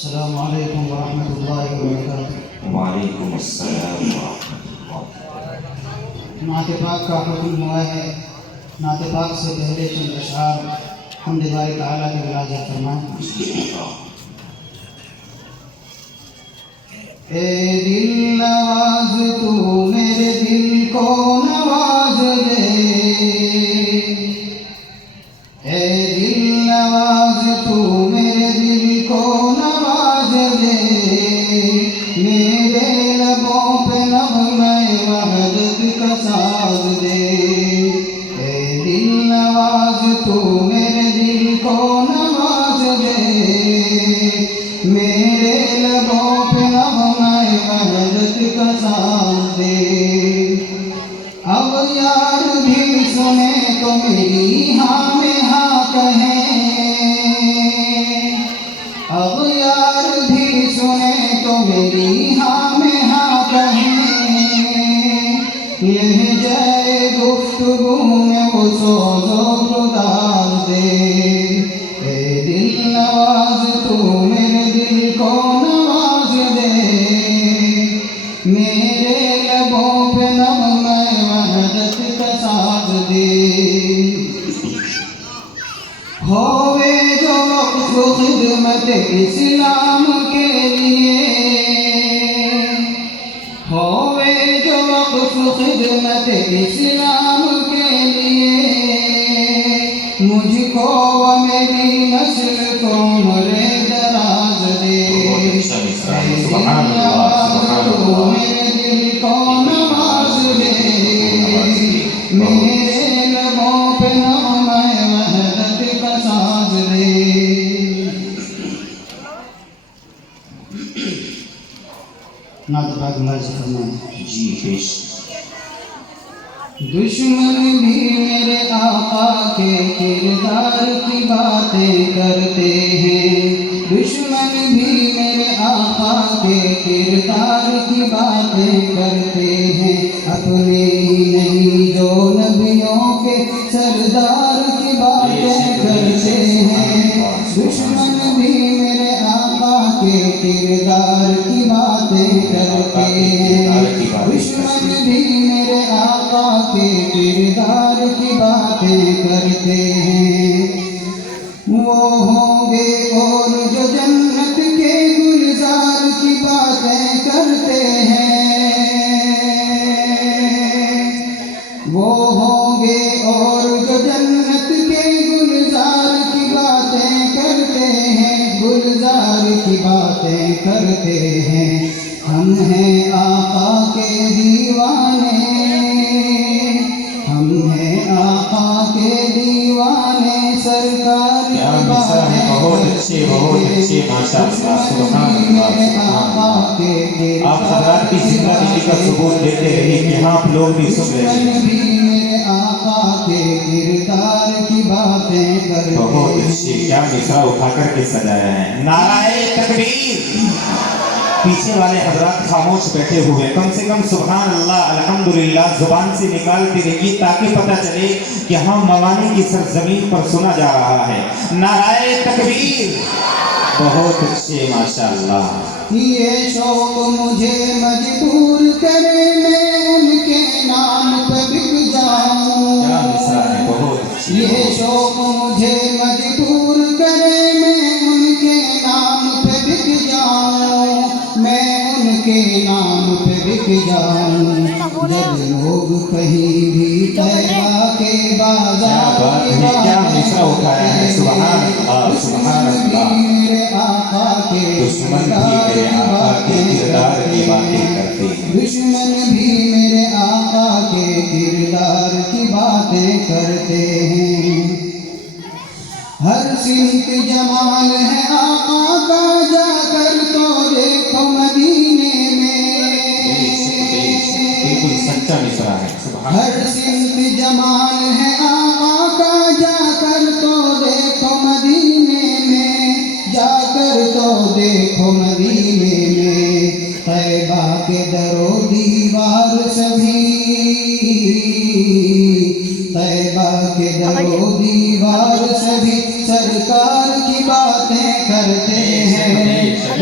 अस्सलामु अलैकुम वरहमतुल्लाहि वबरकातुहू। वालेकुम अस्सलाम वरहमतुल्लाह। नात पाक का हुक्म हुआ है। नात पाक से पहले चंद अशआर हम्द बारी तआला की मुलाज़ा फरमाएं। ए दिल नवाज तू मेरे दिल को नवाज दे, ए दिल नवाज तू मेरे दिल को नवाज दे, मेरे लबों पे नग़्मे वहदत का साज दे। ए दिल नवाज तू मेरे दिल को नवाज दे, मेरे लबों पे नग़्मे वहदत का साज दे। अब यार भी सुने तो मेरी हाँ में हाँ कहे, अब यार भी सुने तो मेरी हाँ में हाँ कहे, यह जाए गुफ्तगू में वो सोज़ो गुदार दे। ए दिल नवाज तू मेरे दिल को नवाज दे, मेरे लबों पे नग़्मे वहदत का साज दे। होवे जो वक़्फ़ ख़िदमत इस्लाम के लिए, होवे जो वक़्फ़ ख़िदमत इस्लाम के लिए, मुझको व मेरी नस्ल को उम्र दराज दे। मेरे दिल को नवाज दे, मेरे लबों पे नग़्मे वहदत का साज दे। नात पाक मुलाज़ा फरमाएं। जी पेश। दुश्मन भी मेरे आका के किरदार की बातें करते हैं, दुश्मन भी मेरे आका के किरदार की बातें करते हैं, अपने ही नहीं जो नबियों के सरदार की बातें करते हैं। दुश्मन भी मेरे आका के किरदार की बातें करते हैं, दुश्मन भी मेरे आका के किरदार की बातें करते हैं। वो होंगे और जो जन्नत के गुलजार की बातें करते हैं, वो होंगे और जो जन्नत के गुलजार की बातें करते हैं, गुलजार की बातें करते हैं। हम हैं आका के दीवाने, हम हैं आका के दीवाने, सरकार की बातें बहुत अच्छे माशाअल्लाह, सुभान अल्लाह। आप हज़रात की ज़िंदगी का सबूत देते रहिए कि आप लोग भी सुन रहे हैं। मेरे आका के किरदार की बातें करते। बहुत अच्छे, क्या मिसरा उठा करके सजाया है। नाराए तकबीर। पीछे वाले हजरात खामोश बैठे हुए, कम से कम सुभान अल्लाह अल्हम्दुलिल्लाह जुबान से निकालते रहिए ताकि पता चले कि हम मवानी की सरजमीन पर सुना जा रहा है। नाराए तकबीर। बहुत अच्छे माशाअल्लाह। ये शौक मुझे मजबूर करे मैं उनके नाम पे बिक जाऊं। क्या मिसरा है, बहुत अच्छी। ये शौक मुझे मजबूर करे मैं उनके नाम पे बिक जाऊं, मैं उनके नाम पे बिक जाऊं। जब लोग कहीं भी तैबा के बाजार में क्या मिसरा उठाया है, सुभान अल्लाह, सुभान अल्लाह। मेरे आका के दुश्मन भी मेरे आका के किरदार की बातें करते हैं, दुश्मन भी मेरे आका के किरदार की बातें करते हैं। हर सिमत जमाल है आका का, जाकर तो देखो मदीने में। बिल्कुल सच्चा मिसरा है। हर सिमत जमाल है आका का, जाकर तो देखो मदीने में, जाकर तो देखो मदीने में। तैबा के दरो दीवार सभी, तैबा के दरो दीवार सभी सरकार की बातें करते हैं।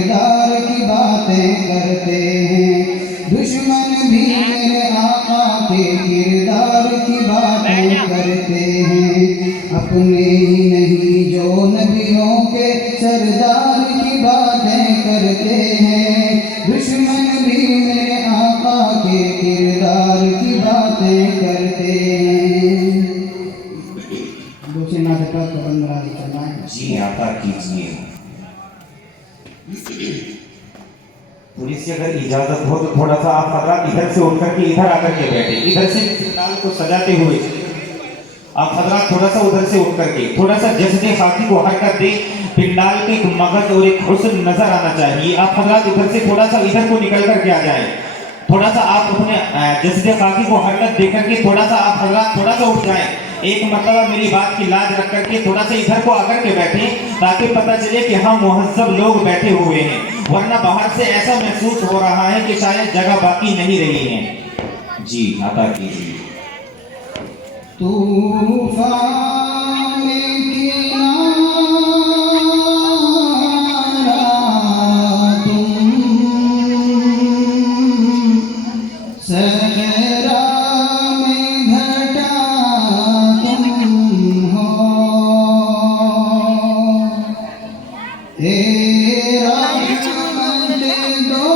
किरदार की बातें करते हैं। दुश्मन भी मेरे आका के किरदार की बातें करते हैं। अपने ही नहीं जो नबियों के सरदार की बातें करते हैं। दुश्मन भी मेरे आका के किरदार की बातें करते हैं। दूसरे नाटक का बंदरा करना है। जी आता कीजिए। पुलिस से अगर इजाजत हो तो थोड़ा सा आप हजरात इधर से उठ करके इधर आकर के बैठे, इधर से पंडाल को सजाते हुए आप हजरात थोड़ा सा उधर से उठ करके थोड़ा सा जज्बे खाकी को हरकत दे। पिंडाल के एक मगज और एक हुस्न नजर आना चाहिए। आप हजरात इधर से थोड़ा सा इधर को निकल करके आ जाए। थोड़ा सा आप अपने जज्बे खाकी को हरकत दे करके थोड़ा सा आप हजरात थोड़ा सा उठ जाए। एक मरतबा मेरी बात की लाज रख करके थोड़ा सा इधर को आकर के बैठे, ताकि पता चले कि हम मुहज्जब लोग बैठे हुए हैं। वरना बाहर से ऐसा महसूस हो रहा है कि शायद जगह बाकी नहीं रही है। जी आता कीजिए। तूफान किनारा तुम, सहरा में घटा तुम हो। रहमत दो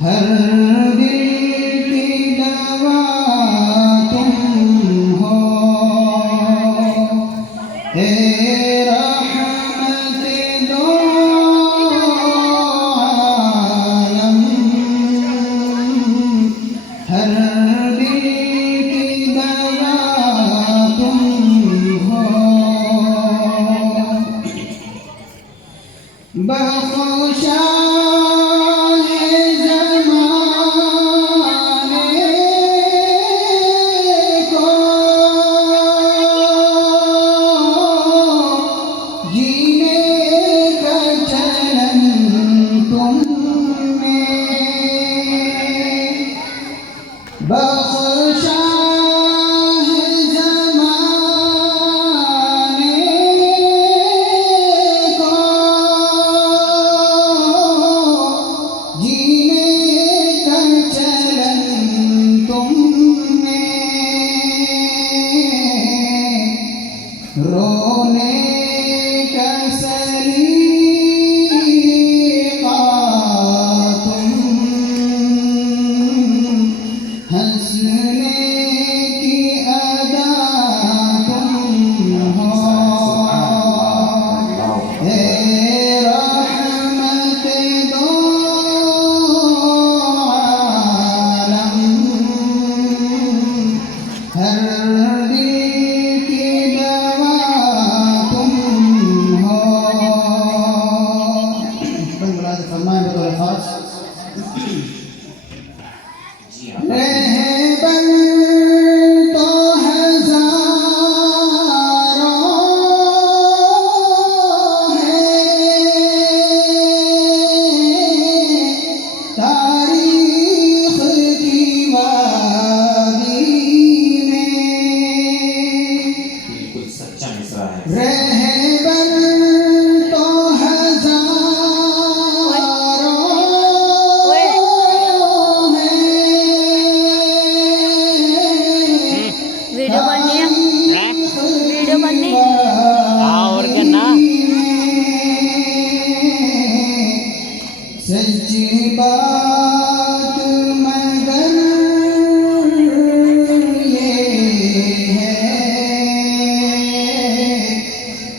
हर दिल की दवा तुम हो। रहमत दो आलम, हर दिल की दवा तुम हो। बख्शा बख्शा है ज़माने को, जीने का चलन तुम में, रोने का सलीका तुम, हंसने की अदा तुम हो। रहमत दो आलम, हर दिल की दवा तुम हो। बंगलादेश फरमाए बतौर खास रहबर तो हज़ारों हैं, तारीख़ की वादी में। बिल्कुल सच्चा मिसरा है। रहबर तो वीडियो बननी है, वीडियो बननी और क्या ना। सच्ची बात मगर ये है,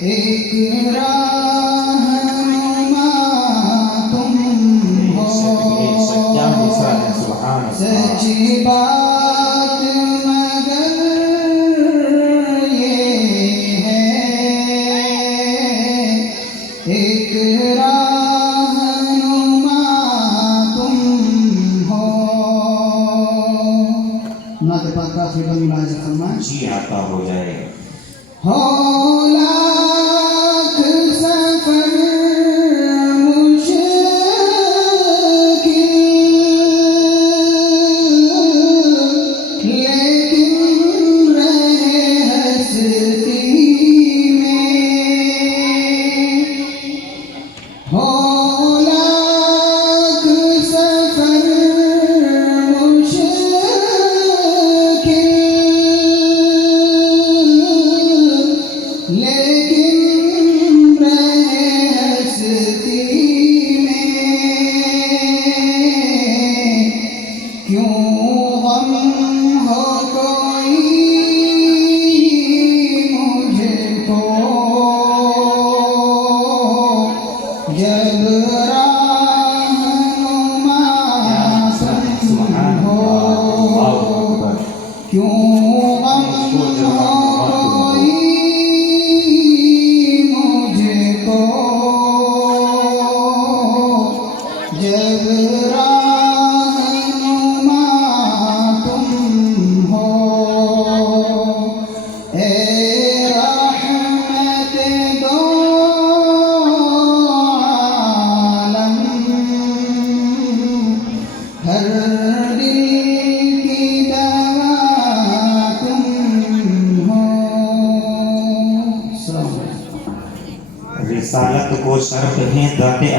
एक रहनुमा तुम हो। सच्चा मिसरा है। सुभान अल्लाह। सच्ची बात मगर ये है, एक रहनुमा तुम हो। नात पाक का आखिरी बंद मुलाज़ फरमाएं। जी आता हो जाए। हो लाख सफर मुश्किल, लेकिन रहे हर दिल की दवा तुम हो। रिसालत को शर्फ है दाते